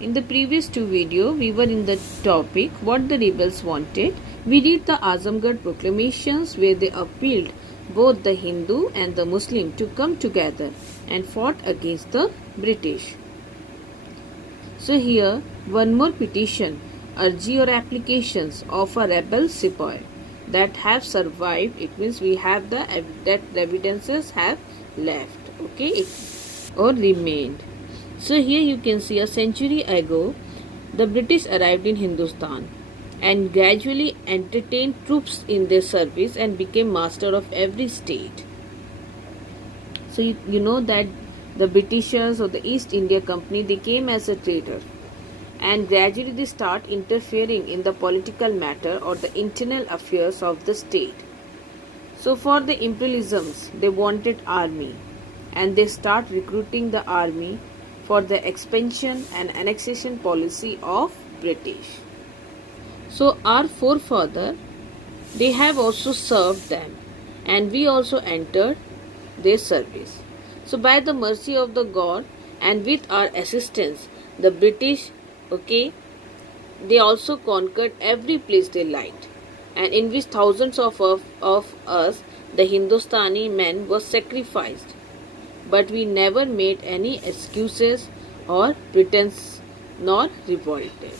In the previous two videos, we were in the topic what the rebels wanted. We read the Azamgarh proclamations where they appealed both the Hindu and the Muslim to come together and fought against the British. So here one more petition, arji or applications of a rebel sepoy that have survived. It means we have that evidences have left, okay, or remained. So here you can see a century ago the British arrived in Hindustan and gradually entertained troops in their service and became master of every state. So you know that the Britishers or the East India Company, they came as a trader, and gradually they start interfering in the political matter or the internal affairs of the state. So for the imperialisms, they wanted army, and they start recruiting the army for the expansion and annexation policy of British. So our forefather, they have also served them, and we also entered their service. So by the mercy of the God and with our assistance, the British, okay, they also conquered every place they liked, and in which thousands of us, the Hindustani men, were sacrificed. But we never made any excuses or pretense nor revolted.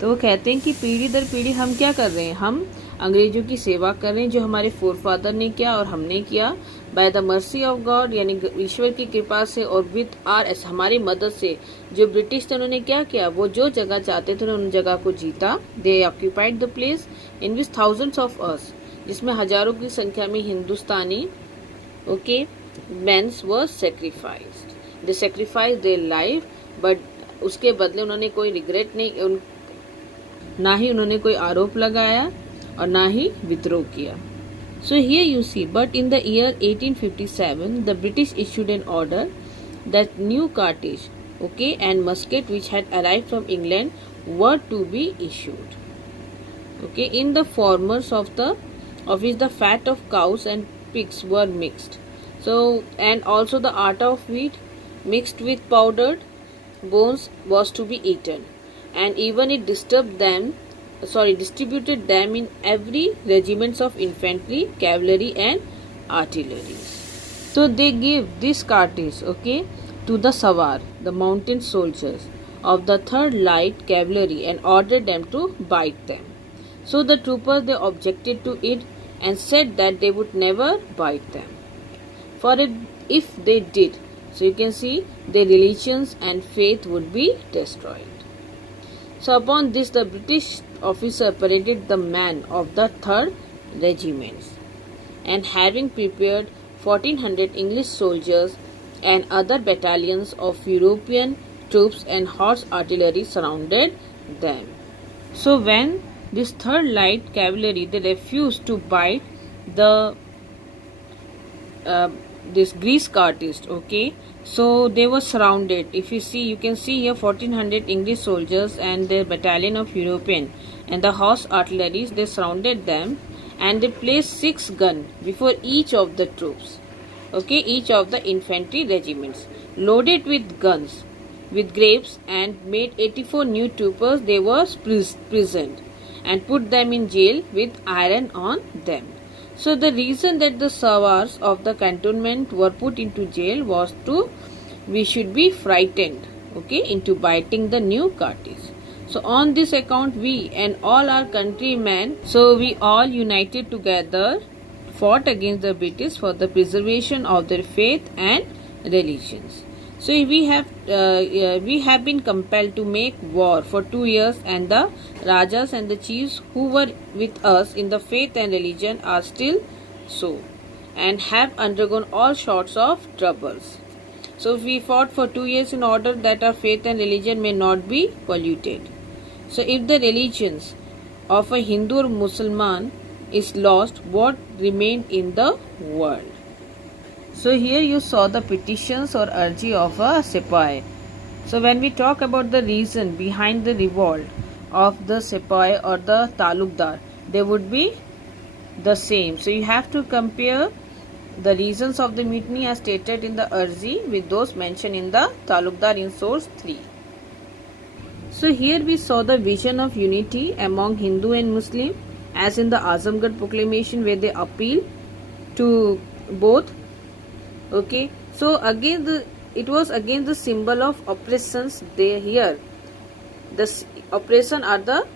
तो वो कहते हैं कि पीढ़ी दर पीढ़ी हम क्या कर रहे हैं, हम अंग्रेजों की सेवा कर रहे हैं जो हमारे फोरफादर ने किया और हमने किया by the mercy of God, यानी ईश्वर की कृपा से और विद आर हमारी मदद से जो ब्रिटिश थे उन्होंने क्या किया, वो जो जगह चाहते थे उन जगह को जीता. They occupied the place in which thousands of us, जिसमें हजारों की संख्या में Hindustani okay mens were sacrificed. They sacrifice their life, but उसके बदले उन्होंने कोई रिग्रेट नहीं, ना ही उन्होंने कोई आरोप लगाया और ना ही विद्रोह किया. So here you see, but in the year 1857, the British issued an order that new cartridge, okay, and musket which had arrived from England were to be issued. Okay, in the formers of which the fat of cows and pigs were mixed. So and also the atta of wheat mixed with powdered bones was to be eaten, and even it distributed them in every regiments of infantry, cavalry and artillery. So they gave this cartridge, okay, to the Sawar, the mountain soldiers of the 3rd Light Cavalry, and ordered them to bite them. So the troopers, they objected to it and said that they would never bite them, for if they did, so you can see their religions and faith would be destroyed. So upon this, the British officer paraded the men of the 3rd regiments, and having prepared 1400 English soldiers and other battalions of European troops and horse artillery, surrounded them. So when this 3rd Light Cavalry, they refused to bite the this grease cartridge, okay, so they were surrounded. If you see, you can see here 1400 English soldiers and their battalion of European and the horse artillery, they surrounded them, and they placed 6 guns before each of the troops, okay, each of the infantry regiments, loaded with guns with grapes, and made 84 new troopers. They were prisoned and put them in jail with iron on them. So the reason that the Sawars of the cantonment were put into jail was we should be frightened, okay, into biting the new cartridge. So on this account, we and all our countrymen, so we all united together, fought against the British for the preservation of their faith and religions. So we have been compelled to make war for 2 years, and the Rajas and the chiefs who were with us in the faith and religion are still so, and have undergone all sorts of troubles. So we fought for 2 years in order that our faith and religion may not be polluted. So if the religions of a Hindu or Muslim is lost, what remained in the world? So here you saw the petitions or urge of a sepoy. So when we talk about the reason behind the revolt of the sepoy or the talukdar, they would be the same. So you have to compare The reasons of the mutiny are stated in the Arzi with those mentioned in the Talukdar in source 3. So here we saw the vision of unity among Hindu and Muslim as in the Azamgarh proclamation where they appeal to both. Okay, so again it was again the symbol of oppressions. They here the oppression are the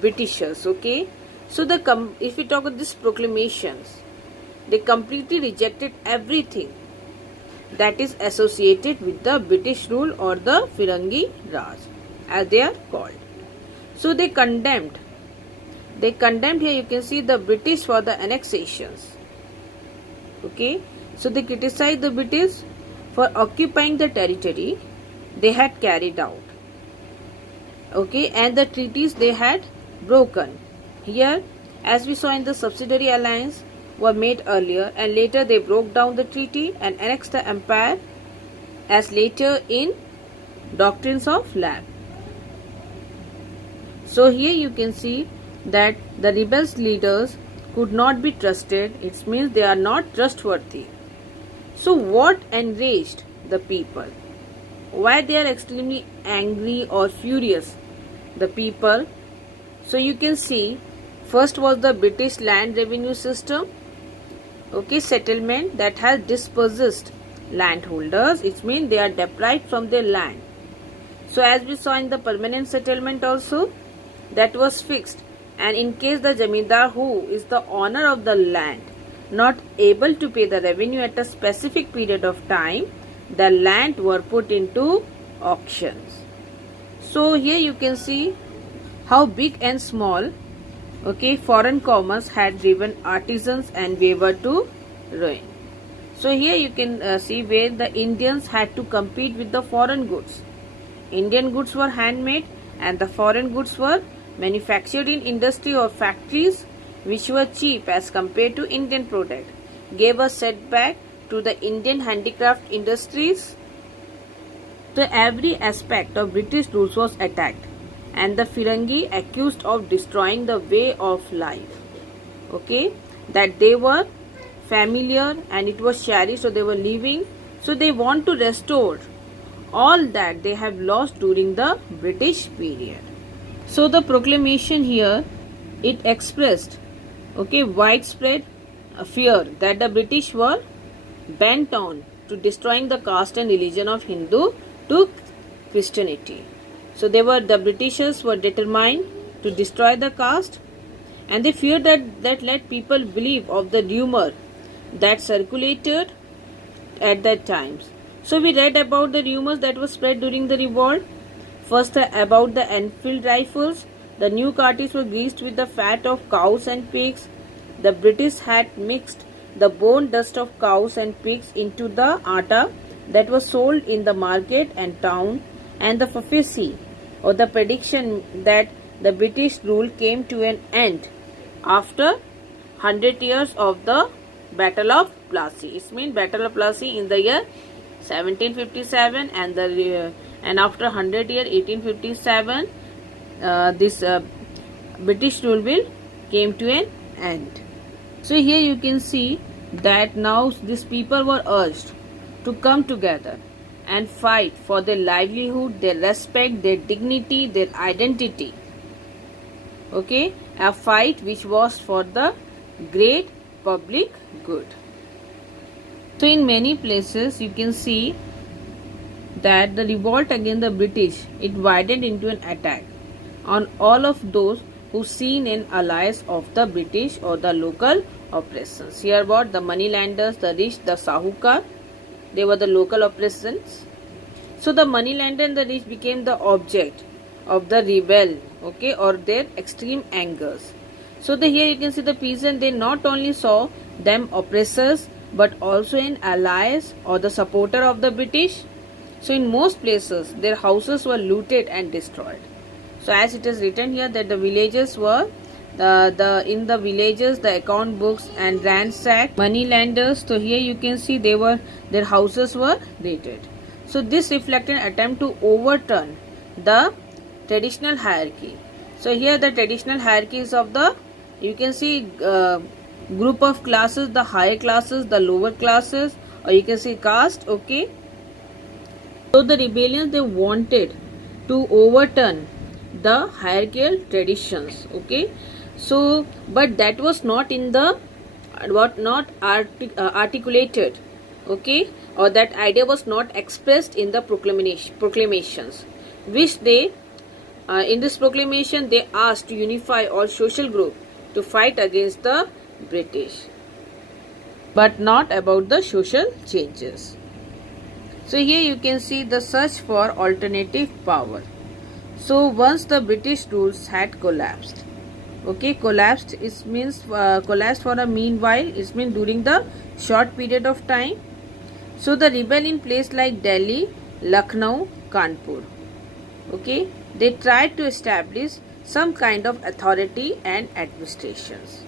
Britishers. Okay, so if we talk about these proclamations, they completely rejected everything that is associated with the British rule or the Firangi Raj as they are called. So they condemned here you can see the British for the annexations. Okay, so they criticized the British for occupying the territory they had carried out. Okay, and the treaties they had broken. Here, as we saw in the subsidiary alliance, were made earlier and later they broke down the treaty and annexed the empire as later in Doctrines of Land. So here you can see that the rebels leaders could not be trusted. It means they are not trustworthy. So what enraged the people? Why they are extremely angry or furious? The people. So you can see first was the British land revenue system. Okay, settlement that has dispossessed landholders. It means they are deprived from their land. So as we saw in the permanent settlement also, that was fixed, and in case the Jamindar, who is the owner of the land, not able to pay the revenue at a specific period of time, the land were put into auctions. So here you can see how big and small, okay, foreign commerce had driven artisans and weaver to ruin. So here you can see where the Indians had to compete with the foreign goods. Indian goods were handmade and the foreign goods were manufactured in industry or factories which were cheap as compared to Indian product, gave a setback to the Indian handicraft industries. So every aspect of British rules was attacked and the Firangi accused of destroying the way of life, okay, that they were familiar and it was cherished, so they were living. So they want to restore all that they have lost during the British period. So the proclamation here, it expressed, okay, widespread fear that the British were bent on to destroying the caste and religion of Hindu to Christianity. So the Britishers were determined to destroy the caste, and they feared that let people believe of the rumor that circulated at that times. So we read about the rumors that were spread during the revolt. First about the Enfield rifles. The new cartridges were greased with the fat of cows and pigs. The British had mixed the bone dust of cows and pigs into the atta that was sold in the market and town, and the prophecy or the prediction that the British rule came to an end after 100 years of the Battle of Plassey. It means Battle of Plassey in the year 1757, and after 100 years 1857 this British rule came to an end. So here you can see that now these people were urged to come together and fight for their livelihood, their respect, their dignity, their identity. Okay, a fight which was for the great public good. So in many places you can see that the revolt against the British, it widened into an attack on all of those who seen in allies of the British or the local oppressors. Here about the moneylanders, the rich, the sahukar, they were the local oppressors. So the moneylender and the rich became the object of the rebel, okay, or their extreme angers. So here you can see the peasant, they not only saw them oppressors but also in allies or the supporter of the British. So in most places their houses were looted and destroyed. So as it is written here that the villages were in the villages the account books and ransacked, moneylenders. So here you can see their houses were raided. So this reflected an attempt to overturn the traditional hierarchy. So here the traditional hierarchies of the, you can see group of classes, the higher classes, the lower classes, or you can say caste. Okay, so the rebellions, they wanted to overturn the hierarchical traditions. Okay, so but that was not in the articulated. Okay, or that idea was not expressed in the proclamations, which they in this proclamation they asked to unify all social groups to fight against the British, but not about the social changes. So here you can see the search for alternative power. So once the British rules had collapsed, okay, collapsed, it means collapsed for a meanwhile, it means during the short period of time. So the rebel in place like Delhi, Lucknow, Kanpur, okay, they tried to establish some kind of authority and administrations.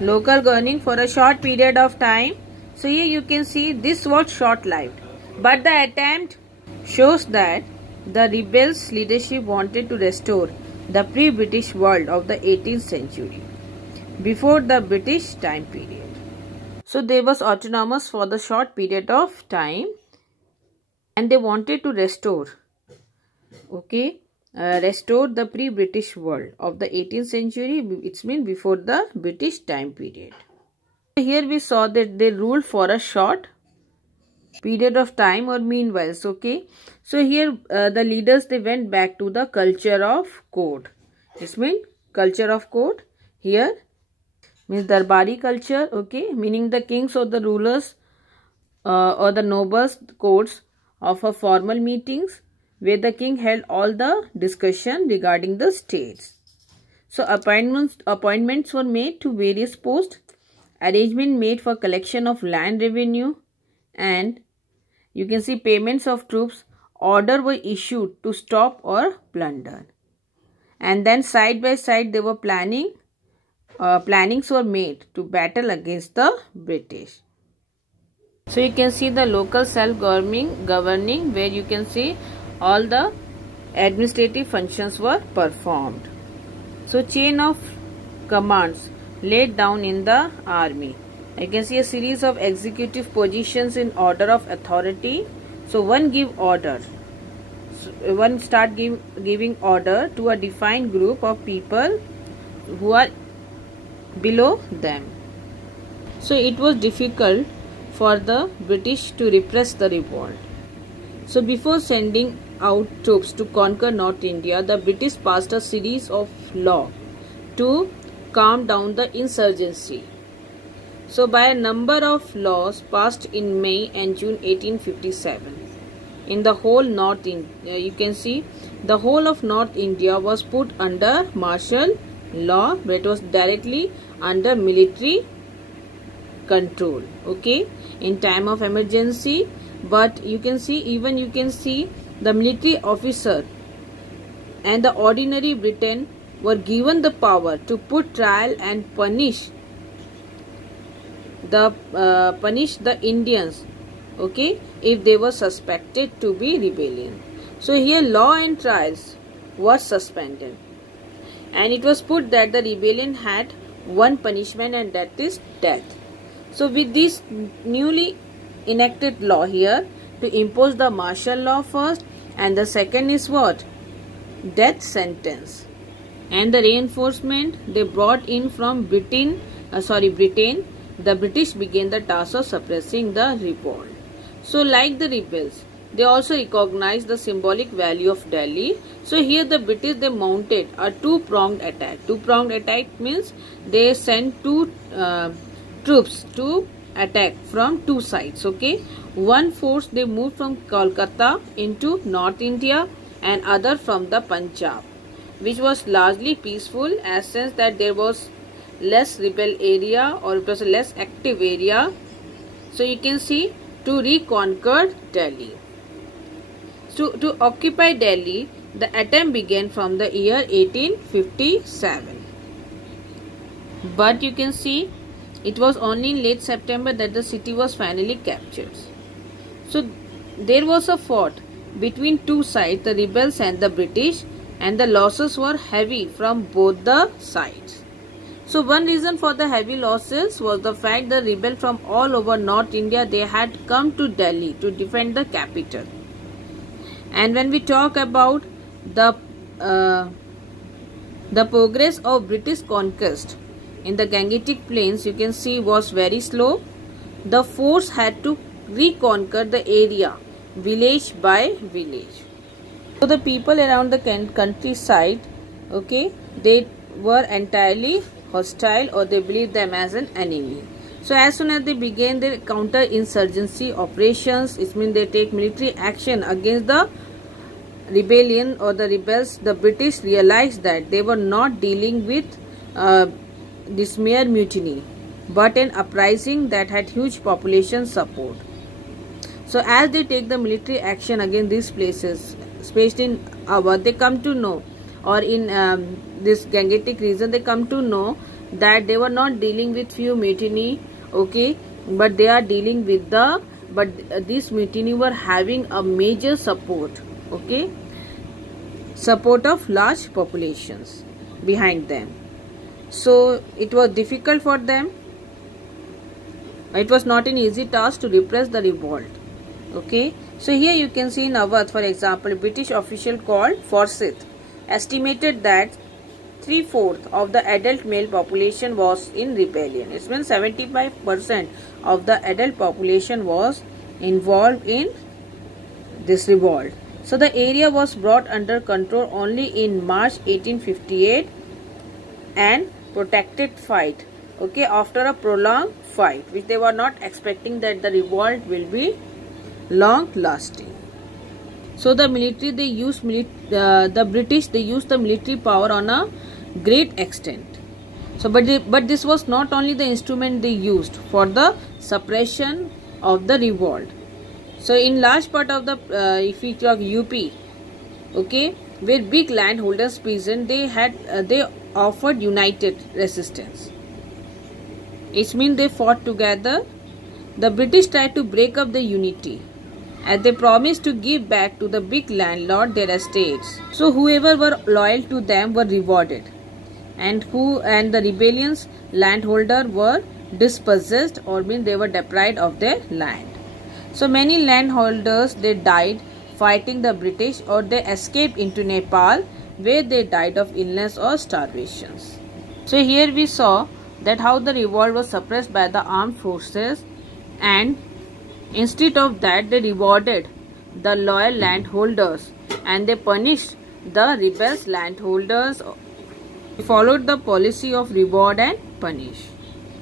Local governing for a short period of time. So here you can see this was short-lived, but the attempt shows that the rebels' leadership wanted to restore the pre-British world of the 18th century, before the British time period. So they was autonomous for the short period of time, and they wanted to restore, okay, restore the pre-British world of the 18th century. It's mean before the British time period. Here we saw that they ruled for a short period of time or meanwhile. Okay, so here the leaders, they went back to the culture of court. This means culture of court here means Darbari culture. Okay, meaning the kings or the rulers or the nobles courts of a formal meetings where the king held all the discussion regarding the states. So appointments were made to various posts, arrangement made for collection of land revenue, and you can see payments of troops. Order were issued to stop or plunder, and then side by side they were plannings were made to battle against the British. So you can see the local self-governing where you can see all the administrative functions were performed. So chain of commands laid down in the army. You can see a series of executive positions in order of authority. So one give order. So one start giving order to a defined group of people who are below them. So it was difficult for the British to repress the revolt. So before sending out troops to conquer North India, the British passed a series of laws to calm down the insurgency. So by a number of laws passed in May and June 1857, in the whole North India, you can see the whole of North India was put under martial law, but it was directly under military control, okay, in time of emergency. But you can see the military officer and the ordinary Britain were given the power to put trial and punish the Indians, okay, if they were suspected to be rebellion. So here law and trials were suspended, and it was put that the rebellion had one punishment, and that is death. So with this newly enacted law here, to impose the martial law first, and the second is what? Death sentence. And the reinforcement they brought in from Britain, the British began the task of suppressing the revolt. So like the rebels, they also recognized the symbolic value of Delhi. So here the British, they mounted a two-pronged attack. Two-pronged attack means they sent two troops to attack from two sides, okay. One force they moved from Kolkata into North India, and other from the Punjab, which was largely peaceful, as sense that there was less rebel area, or it was a less active area. So you can see, to reconquer Delhi. So to occupy Delhi, the attempt began from the year 1857. But you can see it was only in late September that the city was finally captured. So there was a fight between two sides, the rebels and the British, and the losses were heavy from both the sides. So one reason for the heavy losses was the fact that rebels from all over North India, they had come to Delhi to defend the capital. And when we talk about the progress of British conquest in the Gangetic Plains, you can see was very slow. The force had to reconquer the area village by village. So the people around the countryside, okay, they were entirely hostile, or they believed them as an enemy. So as soon as they began their counter-insurgency operations, it means they take military action against the rebellion or the rebels, the British realized that they were not dealing with this mere mutiny, but an uprising that had huge population support. So as they take the military action against these places, especially in Awadh, they come to know, or in this Gangetic region, they come to know that they were not dealing with few mutiny, okay, but they are dealing with this mutiny were having a major support, okay, support of large populations behind them. So it was difficult for them. It was not an easy task to repress the revolt. Okay, so here you can see in Awadh, for example, a British official called Forsyth estimated that 3/4 of the adult male population was in rebellion. It means 75% of the adult population was involved in this revolt. So the area was brought under control only in March 1858 and protected fight, okay, after a prolonged fight, which they were not expecting that the revolt will be long lasting. So the military, they used the British, they used the military power on a great extent. So but this was not only the instrument they used for the suppression of the revolt. So in large part of the if we talk UP, okay, where big landholders present, they offered united resistance. It means they fought together. The British tried to break up the unity, as they promised to give back to the big landlord their estates. So whoever were loyal to them were rewarded, and the rebellion's landholder were dispossessed, or mean they were deprived of their land. So many landholders, they died fighting the British, or they escaped into Nepal, where they died of illness or starvations. So here we saw that how the revolt was suppressed by the armed forces, and instead of that they rewarded the loyal landholders and they punished the rebels landholders. They followed the policy of reward and punish.